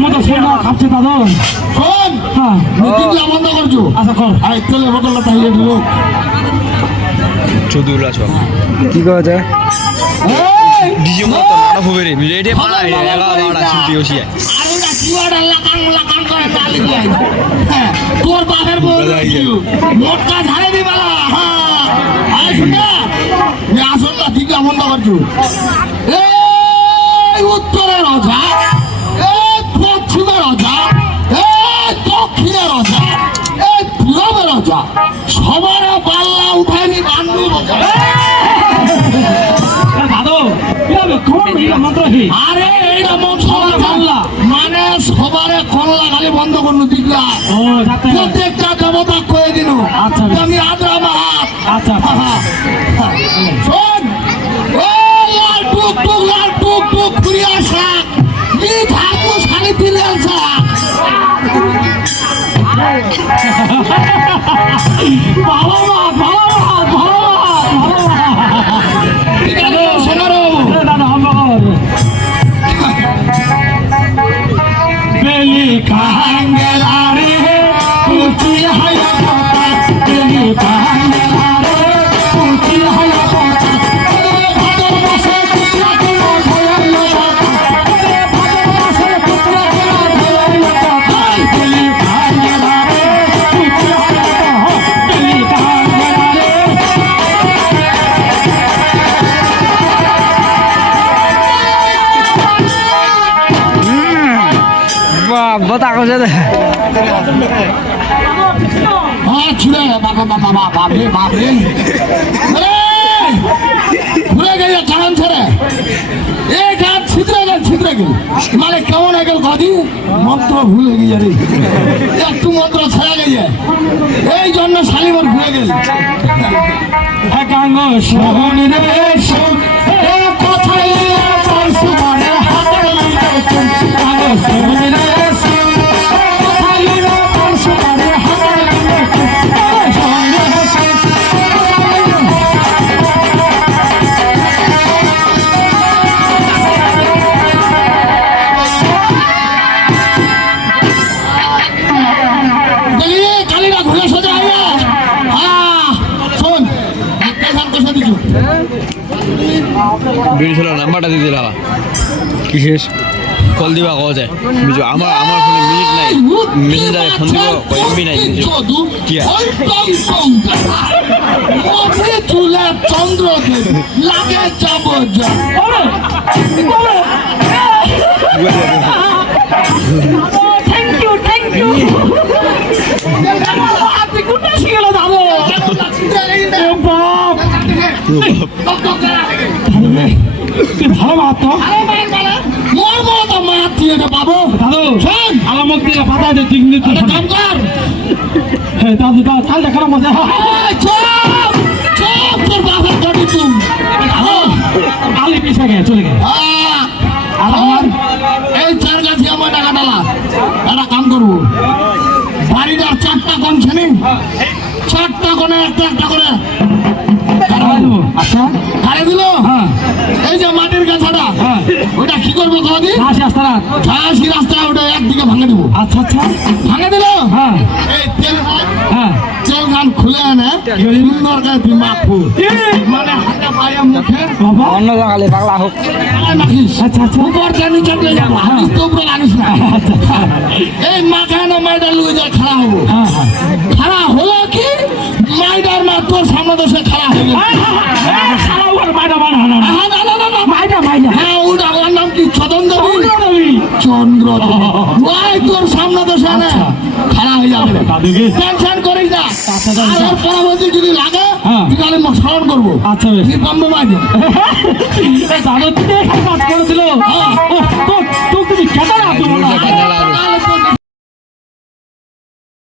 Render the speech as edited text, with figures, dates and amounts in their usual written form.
মতো সোনা খাচ্ছে দাদু শোন হ্যাঁ মিটিং বন্ধ করছো আচ্ছা কর আর তেলের বোতলটা তাইলে ঢুক চৌধুরীলা সব কি করা যায় ডিজে মত নাড়া হবে রে রেডি পাড়া রে এলা বাড়া চিন্তি হইছে আরে না কিওয়াড়া লাকাং লাকাং করে তালি যাই হ্যাঁ তোর বাপের বউ মোটকা ঝাড়ে দিবালা হ্যাঁ আয় শুনে এ আসলটা ঠিক বন্ধ করছো এই উত্তরের রাজা এই পশ্চিমের রাজা এই দক্ষিণের রাজা এই পূর্বের রাজা সবার পাল্লা উঠায়নি বান্ধব দাদু কোন মন্ত্র হি আরে এইটা মন্ত্র কল্লা মানে সবারে কল্লা খালি বন্ধ করলো দিগলা ও যাতে প্রত্যেকটা দেবতা কয়ে দিল আচ্ছা। আমি আদ্রা মাহাত আচ্ছা শোন ও লাল টুক টুক লাল টুক টুক ফুরিয়া শাক মিঠা তো শাড়ি পিলাল শাক ভালো মা ভালো মা ভালো মা ঠিক আছে শোনারো দাদা আমার বেলি কাঙ্গেলা রে পুচি হায়া কথা বেলি কাঙ্গেলা রে পুচি হায়া কথা ভাদর মাসে পুত্রা কোলা ধয়াইলো কথা ভাদর মাসে পুত্রা কোলা ধয়াইলো কথা বেলি কাঙ্গেলা রে পুচি হায়া কথা বেলি কাঙ্গেলা রে বতা করছে হ্যাঁ ছুড়ে বাবা বাবা বাবা বাবরে বাবরে ঘুরে গেছে কারণ ছেড়ে এই গাছ ছিদ্রে গেল মানে কেমন হয়ে গেল গদি মন্ত্র ভুলে গিয়ে রে একটু মন্ত্র ছেড়ে গেছে এই জন্য শালিমার ঘুরে গেল একাঙ্গ শোন রে শোন এ কথাই পরশু মানে হাতের লইতে একাঙ্গ শোন রে শোন কথাই পরশু মানে হাতের লইতে শোন রে শোন দেখি কালীরা ঘুরে সোজা হয়ে শোন শান্ত দিচ্ছ বিড়িছলা নাম্বারটা দিয়ে দিলা কিসের কল দিবা কও যায় বুঝো আমার ফোনে মিনিট নাই মেসেঞ্জারে ফোন দিব কই এমবি নাই কি চুলে চন্দ্র লাগে যাব থ্যাংক ইউ আপনি কোথায় শিখলো দাদু বাপ কি ভালো মাত তো মোর মতো মাত দিয়ে পাবো দাদু শোন আমার মুখ দিয়ে পাতা দিয়ে ঠিক নিতে কাম কর দাদু দাদু কাল দেখানো মজা চপ চপ তোর বাবার গাড়ি তুম আলি পিছা গে চলে গে আর আমার এই চার গাছি আমার টাকা ডালা একটা কাম করবো বাড়িটার চারটা কোন ছেলে চারটা কোণে একটা করে আচ্ছা কারে দিল হ্যাঁ এই যে মাটির গাছাটা হ্যাঁ ওটা কি করবো কদি আসি আস্তারা ছায়াশি রাস্তা ওটা একদিকে ভাঙে দিব আচ্ছা আচ্ছা ভাঙে দিল হ্যাঁ এই তেল হ্যাঁ তেল গান খুলে আনে সুন্দর করে দিমাগ ফুল মানে হাতে পায়ে মুখে বাবা অন্য জায়গালে পাগলা হোক মাখিস আচ্ছা আচ্ছা উপর জানি চাপলে যাবো হাতিস তো উপরে লাগিস না এই মাখানো মাইডার লুয়ে যায় খাড়া হবো হ্যাঁ হ্যাঁ খাড়া হলো কি মাইডার মা তোর সামনে তো সে খাড়া হয়ে গেল সারা ওর মাইনা মানা না না মাইনা মাইনা হ্যাঁ ওটা ওর নাম কি ছদন দেবী দেবী চন্দ্র ওই তোর সামনে তো সে খাড়া হয়ে যাবে দাদুকে টেনশন করিস না আচ্ছা, আচ্ছা। আর পরবর্তী যদি লাগে হ্যাঁ। তাহলে স্মরণ করবো আচ্ছা বেশ তুই পাম্প মাঝে দাদু তুই এখানে কাজ করেছিল তো তুমি কেন না তুমি